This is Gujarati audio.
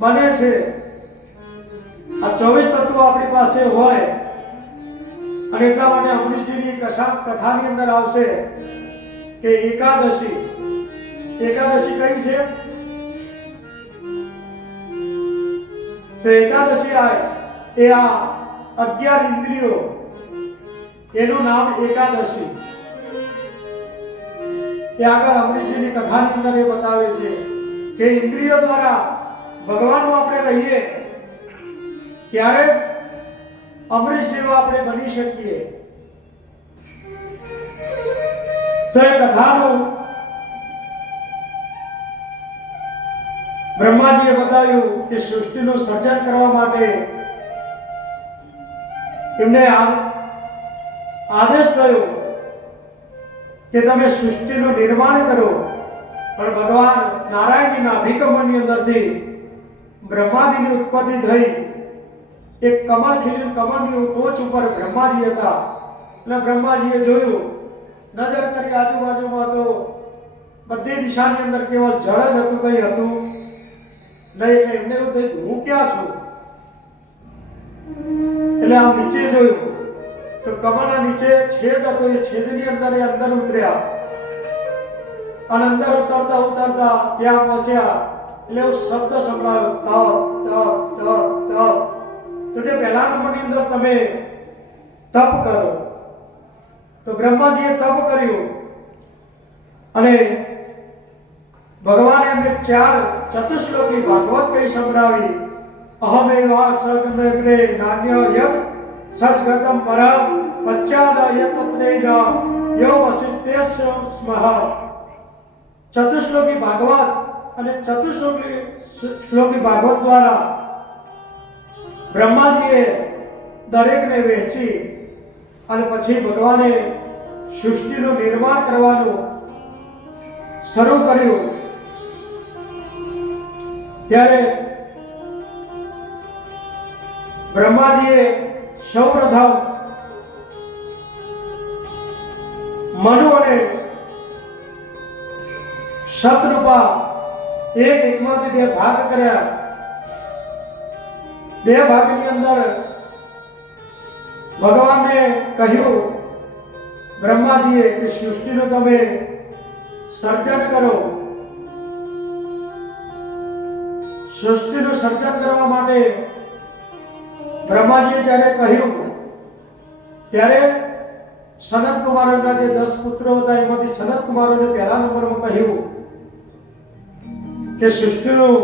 બને છે। આ 24 તત્વો આપણી પાસે હોય અને એટલા માટે અમરીશજીની કથાની અંદર આવશે કે એકાદશી કઈ છે? તો એકાદશી એ આ 11 ઇન્દ્રિયો એનું નામ એકાદશી। એ આગળ અમરીશજીની કથાની અંદર એ બતાવે છે કે ઇન્દ્રિયો દ્વારા ભગવાનમાં આપણે રહીએ ત્યારે અમરીશ જેવા આપણે બની શકીએ। તો એ કથાનું બ્રહ્માજીએ બતાવ્યું કે સૃષ્ટિનું સર્જન કરવા માટે એમને આદેશ થયો કે તમે સૃષ્ટિનું નિર્માણ કરો, પણ ભગવાન નારાયણની નાભિકમળની અંદરથી બ્રહ્માજીની ઉત્પત્તિ થઈ। એક કમળ ખીલ્યું, કમળની ટોચ ઉપર બ્રહ્માજી હતા અને બ્રહ્માજીએ જોયું, નજર કરી આજુબાજુમાં તો બધી દિશાની અંદર કેવળ જળ જ હતું, કંઈ હતું નહીં। એમને એવું થયું હું ક્યાં છું? એટલે આમ નીચે જોયું તો કમળના નીચે છેદ હતો। એ છેદની અંદર ઉતર્યા અને અંદર ઉતરતા ત્યાં પહોંચ્યા એટલે એવું શબ્દ સંભળાયો, તપ તપ તપ તપ। તો કે પહેલા નંબરની અંદર તમે તપ કરો। તો બ્રહ્માજીએ તપ કર્યું અને ભગવાને એમને 4 ચતુશ્લોકી ભાગવત કઈ સંભળાવી। અહમેવા સર્ગમે નાન્ય યદ સદગતમ પરમ પશ્ચાદ યતપ્નેન યો વસિતેશ સ્મઃ। ચતુશ્લોકી ભાગવત અને ચતુશ્લોકી ભાગવત દ્વારા બ્રહ્માજીએ દરેકને વહેંચી અને પછી ભગવાને સૃષ્ટિનું નિર્માણ કરવાનું શરૂ કર્યું। ત્યારે બ્રહ્માજીએ સૌપ્રથમ મનુ અને શતરૂપા એકમાંથી 2 ભાગ કર્યા। 2 ભાગની અંદર ભગવાનને કહ્યું બ્રહ્માજીએ કે સૃષ્ટિનું તમે સર્જન કરો। સૃષ્ટિનું સર્જન કરવા માટે બ્રહ્માજીએ જ્યારે કહ્યું ત્યારે સનત કુમારોના જે 10 પુત્રો હતા એમાંથી સનત કુમારોને પહેલા નંબરમાં કહ્યું કે સૃષ્ટિનું